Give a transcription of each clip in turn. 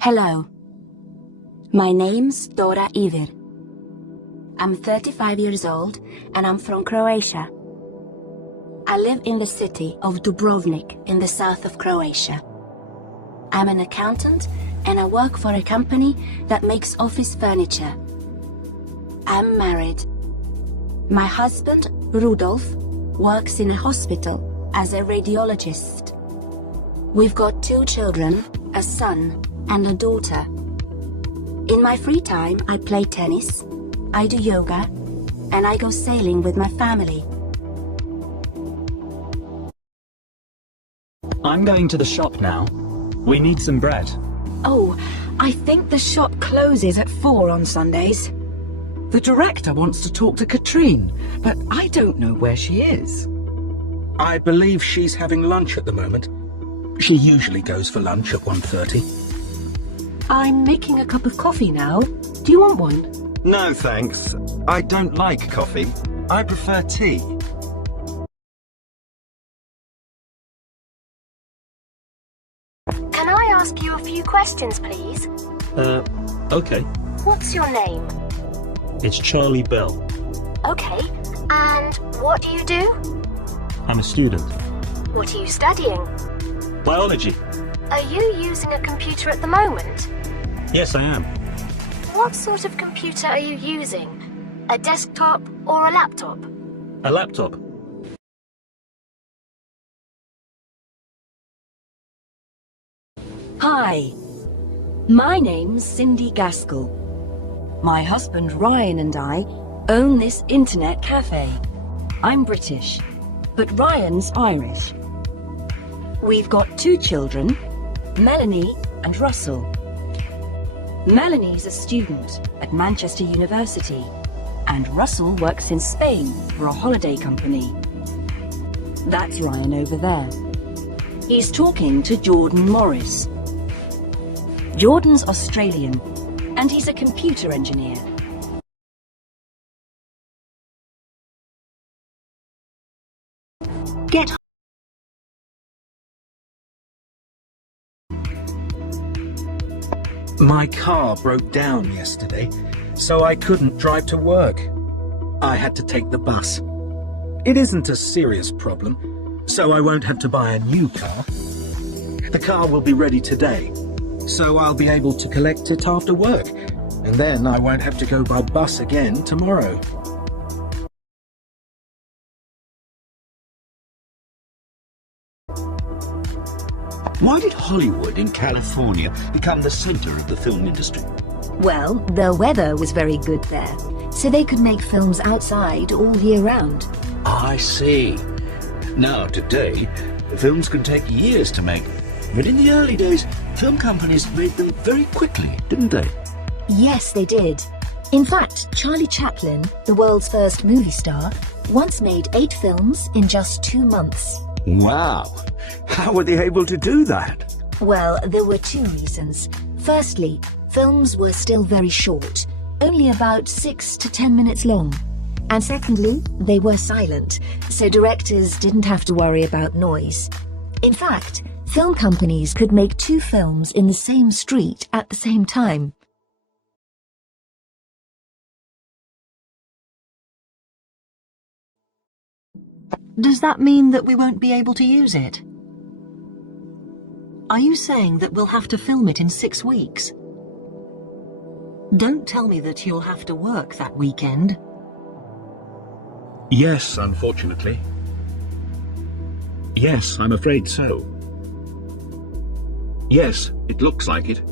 Hello. My name's Dora Ivir. I'm 35 years old and I'm from Croatia. I live in the city of Dubrovnik in the south of Croatia. I'm an accountant and I work for a company that makes office furniture. I'm married. My husband, Rudolf, works in a hospital as a radiologist. We've got 2 children, a son and a daughter. In my free time, I play tennis, I do yoga, and I go sailing with my family. I'm going to the shop now. We need some bread. Oh, I think the shop closes at 4 on Sundays. The director wants to talk to Katrine, but I don't know where she is. I believe she's having lunch at the moment. She usually goes for lunch at 1:30. I'm making a cup of coffee now. Do you want one? No, thanks. I don't like coffee. I prefer tea. Can I ask you a few questions, please? Okay. What's your name? It's Charlie Bell. Okay. And what do you do? I'm a student. What are you studying? Biology. Are you using a computer at the moment? Yes, I am. What sort of computer are you using? A desktop or a laptop? A laptop. Hi. My name's Cindy Gaskell. My husband Ryan and I own this internet cafe. I'm British, but Ryan's Irish. We've got 2 children, Melanie and Russell. Melanie's a student at Manchester University, and Russell works in Spain for a holiday company. That's Ryan over there. He's talking to Jordan Morris. Jordan's Australian, and he's a computer engineer. Get My car broke down yesterday, so I couldn't drive to work. I had to take the bus. It isn't a serious problem, so I won't have to buy a new car. The car will be ready today, so I'll be able to collect it after work, and then I won't have to go by bus again tomorrow. Why did Hollywood in California become the center of the film industry? Well, the weather was very good there, so they could make films outside all year round. I see. Now, today, films can take years to make. But in the early days, film companies made them very quickly, didn't they? Yes, they did. In fact, Charlie Chaplin, the world's first movie star, once made 8 films in just 2 months. Wow! How were they able to do that? Well, there were 2 reasons. Firstly, films were still very short, only about 6 to 10 minutes long. And secondly, they were silent, so directors didn't have to worry about noise. In fact, film companies could make 2 films in the same street at the same time. Does that mean that we won't be able to use it? Are you saying that we'll have to film it in 6 weeks? Don't tell me that you'll have to work that weekend. Yes, unfortunately. Yes, I'm afraid so. Yes, it looks like it.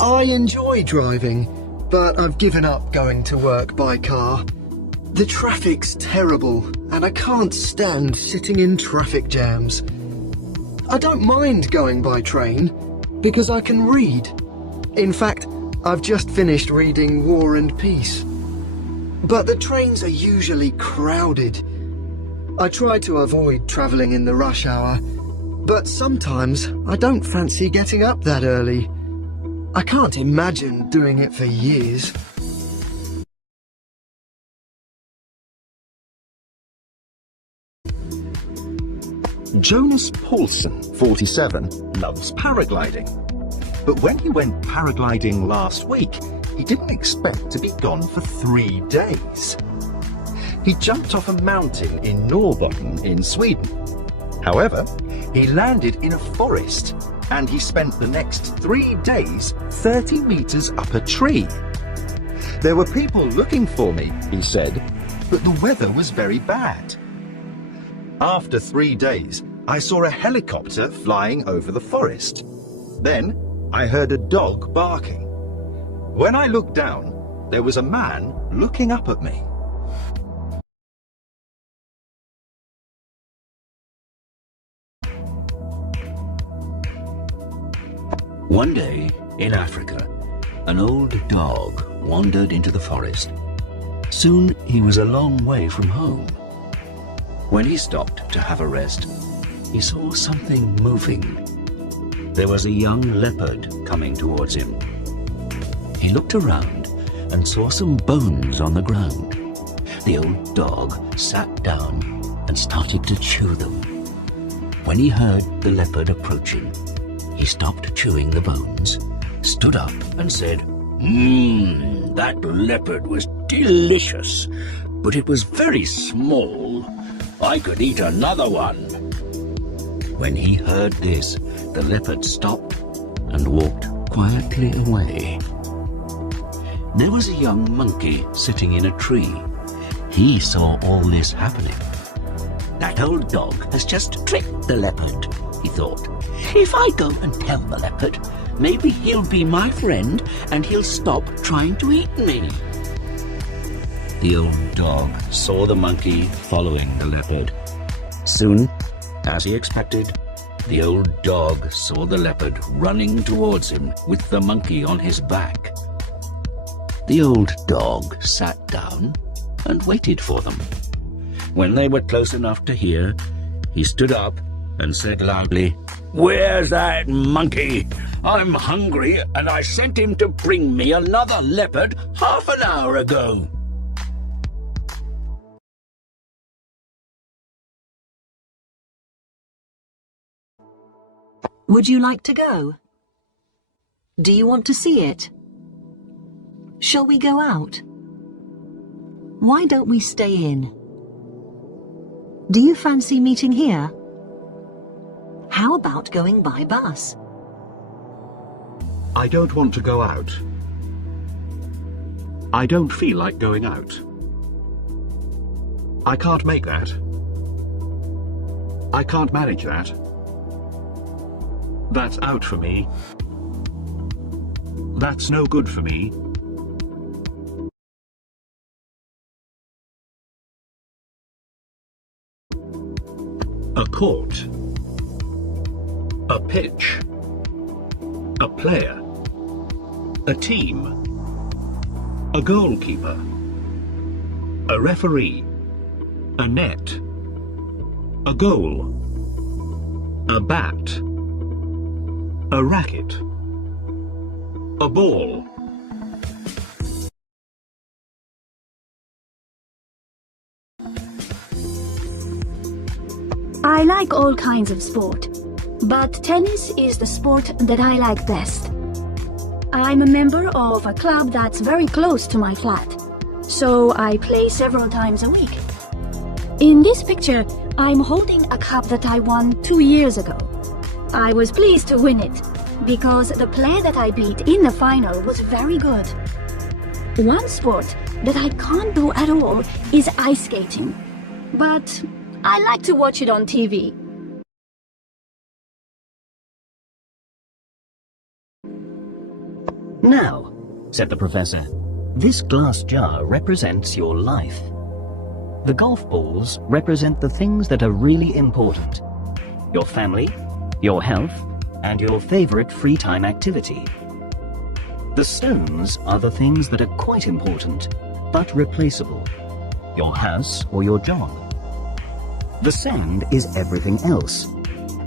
I enjoy driving, but I've given up going to work by car. The traffic's terrible, and I can't stand sitting in traffic jams. I don't mind going by train, because I can read. In fact, I've just finished reading War and Peace. But the trains are usually crowded. I try to avoid travelling in the rush hour, but sometimes I don't fancy getting up that early. I can't imagine doing it for years. Jonas Paulson, 47, loves paragliding. But when he went paragliding last week, he didn't expect to be gone for 3 days. He jumped off a mountain in Norrbotten in Sweden. However, he landed in a forest and he spent the next 3 days 30 meters up a tree. There were people looking for me, he said, but the weather was very bad. After 3 days, I saw a helicopter flying over the forest. Then I heard a dog barking. When I looked down, there was a man looking up at me. One day, in Africa, an old dog wandered into the forest. Soon he was a long way from home. When he stopped to have a rest, he saw something moving. There was a young leopard coming towards him. He looked around and saw some bones on the ground. The old dog sat down and started to chew them. When he heard the leopard approaching, he stopped chewing the bones, stood up and said, that leopard was delicious, but it was very small. I could eat another one." When he heard this, the leopard stopped and walked quietly away. There was a young monkey sitting in a tree. He saw all this happening. "That old dog has just tricked the leopard," he thought. "If I go and tell the leopard, maybe he'll be my friend and he'll stop trying to eat me." The old dog saw the monkey following the leopard. Soon, as he expected, the old dog saw the leopard running towards him with the monkey on his back. The old dog sat down and waited for them. When they were close enough to hear, he stood up and said loudly, "Where's that monkey? I'm hungry and I sent him to bring me another leopard half an hour ago." Would you like to go? Do you want to see it? Shall we go out? Why don't we stay in? Do you fancy meeting here? How about going by bus? I don't want to go out. I don't feel like going out. I can't make that. I can't manage that. That's out for me. That's no good for me. A court. A pitch. A player. A team. A goalkeeper. A referee. A net. A goal. A bat. A racket. A ball. I like all kinds of sport, but tennis is the sport that I like best. I'm a member of a club that's very close to my flat, so I play several times a week. In this picture, I'm holding a cup that I won 2 years ago. I was pleased to win it, because the player that I beat in the final was very good. One sport that I can't do at all is ice skating, but I like to watch it on TV. "Now," said the professor, "this glass jar represents your life. The golf balls represent the things that are really important. Your family, your health, and your favorite free time activity. The stones are the things that are quite important, but replaceable. Your house or your job. The sand is everything else.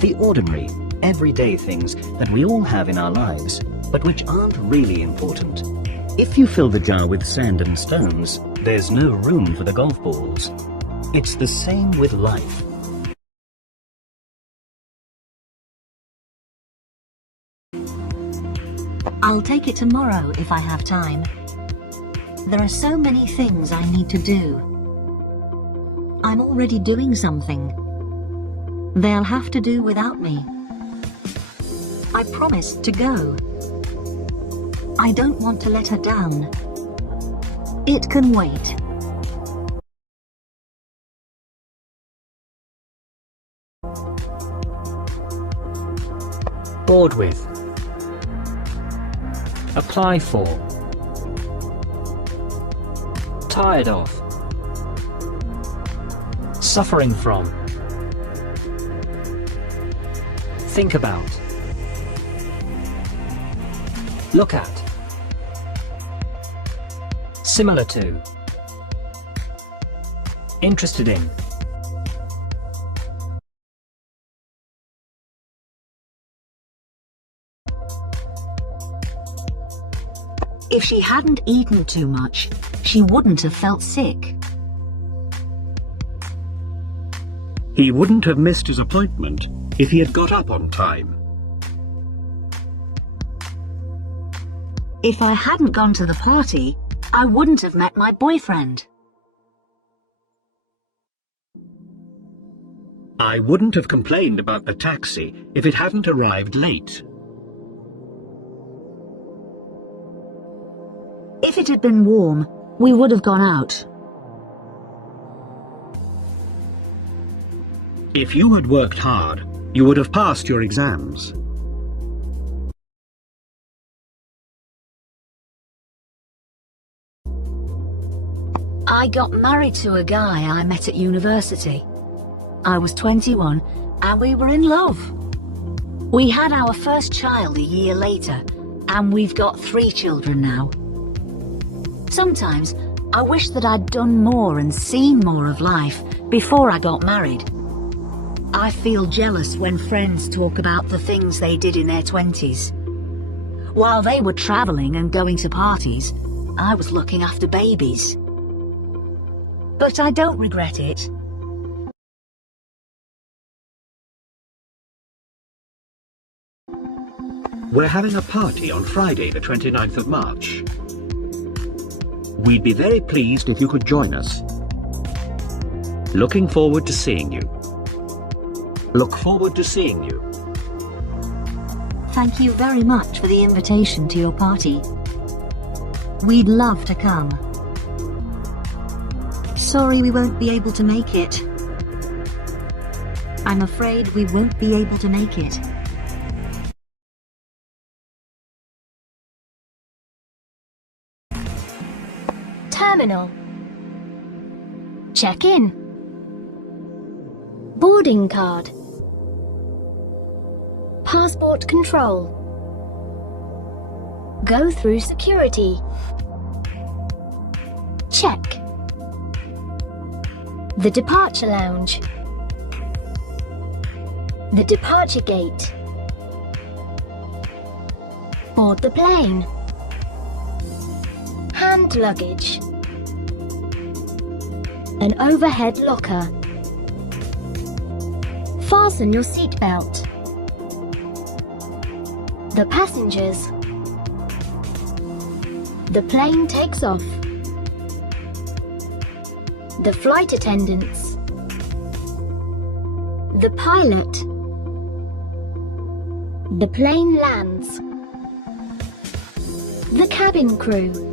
The ordinary, everyday things that we all have in our lives, but which aren't really important. If you fill the jar with sand and stones, there's no room for the golf balls. It's the same with life. I'll take it tomorrow if I have time. There are so many things I need to do. I'm already doing something. They'll have to do without me. I promised to go. I don't want to let her down. It can wait. Bored with. Apply for. Tired of. Suffering from. Think about. Look at. Similar to. Interested in. If she hadn't eaten too much, she wouldn't have felt sick. He wouldn't have missed his appointment if he had got up on time. If I hadn't gone to the party, I wouldn't have met my boyfriend. I wouldn't have complained about the taxi if it hadn't arrived late. If it had been warm, we would have gone out. If you had worked hard, you would have passed your exams. I got married to a guy I met at university. I was 21 and we were in love. We had our first child a year later and we've got 3 children now. Sometimes I wish that I'd done more and seen more of life before I got married. I feel jealous when friends talk about the things they did in their 20s. While they were travelling and going to parties, I was looking after babies. But I don't regret it. We're having a party on Friday, the 29th of March. We'd be very pleased if you could join us. Looking forward to seeing you. Look forward to seeing you. Thank you very much for the invitation to your party. We'd love to come. Sorry we won't be able to make it. I'm afraid we won't be able to make it. Terminal. Check in. Boarding card. Passport control. Go through security. Check. The departure lounge. The departure gate. Board the plane. Hand luggage. An overhead locker. Fasten your seatbelt. The passengers. The plane takes off. The flight attendants. The pilot. The plane lands. The cabin crew.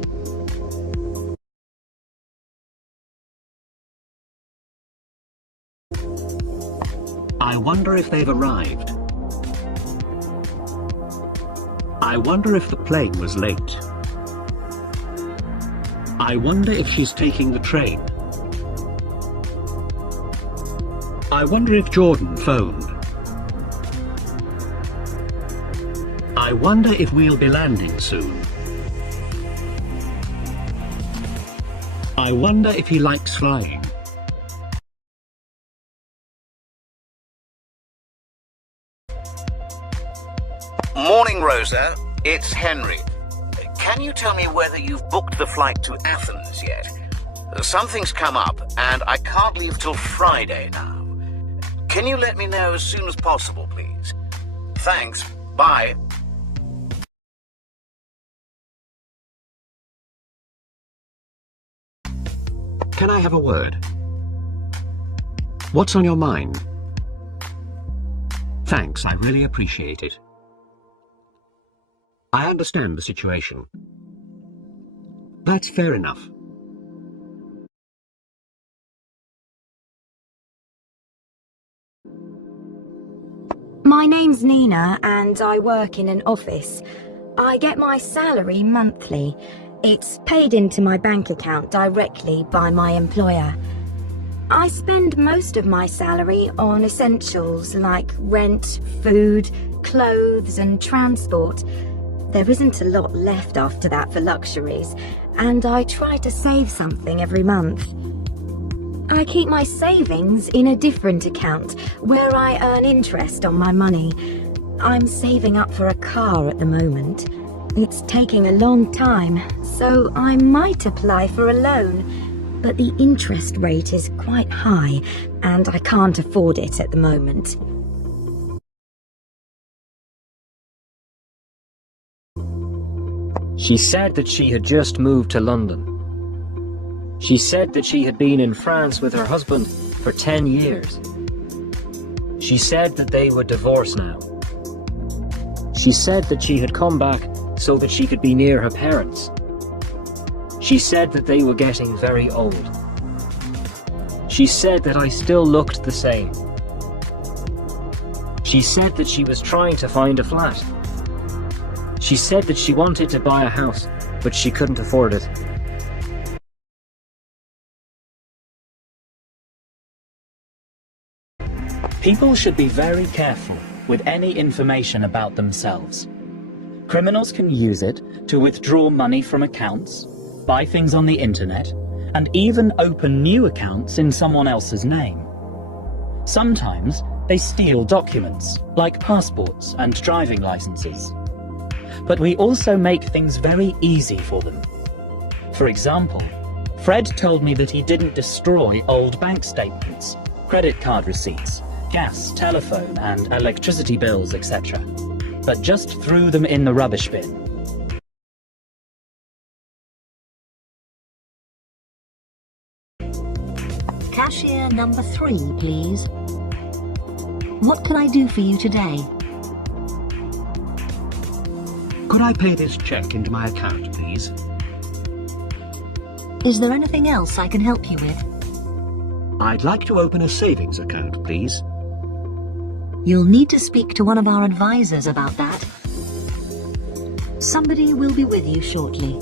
I wonder if they've arrived. I wonder if the plane was late. I wonder if she's taking the train. I wonder if Jordan phoned. I wonder if we'll be landing soon. I wonder if he likes flying. Morning, Rosa. It's Henry. Can you tell me whether you've booked the flight to Athens yet? Something's come up, and I can't leave till Friday now. Can you let me know as soon as possible, please? Thanks. Bye. Can I have a word? What's on your mind? Thanks, I really appreciate it. I understand the situation. That's fair enough. My name's Nina and I work in an office. I get my salary monthly. It's paid into my bank account directly by my employer. I spend most of my salary on essentials like rent, food, clothes and transport. There isn't a lot left after that for luxuries, and I try to save something every month. I keep my savings in a different account where I earn interest on my money. I'm saving up for a car at the moment. It's taking a long time, so I might apply for a loan, but the interest rate is quite high and I can't afford it at the moment. She said that she had just moved to London. She said that she had been in France with her husband for 10 years. She said that they were divorced now. She said that she had come back so that she could be near her parents. She said that they were getting very old. She said that I still looked the same. She said that she was trying to find a flat. She said that she wanted to buy a house, but she couldn't afford it. People should be very careful with any information about themselves. Criminals can use it to withdraw money from accounts, buy things on the internet, and even open new accounts in someone else's name. Sometimes they steal documents, like passports and driving licenses. But we also make things very easy for them. For example, Fred told me that he didn't destroy old bank statements, credit card receipts, gas, telephone and electricity bills, etc., but just threw them in the rubbish bin. Cashier number 3, please. What can I do for you today? Could I pay this check into my account, please? Is there anything else I can help you with? I'd like to open a savings account, please. You'll need to speak to one of our advisors about that. Somebody will be with you shortly.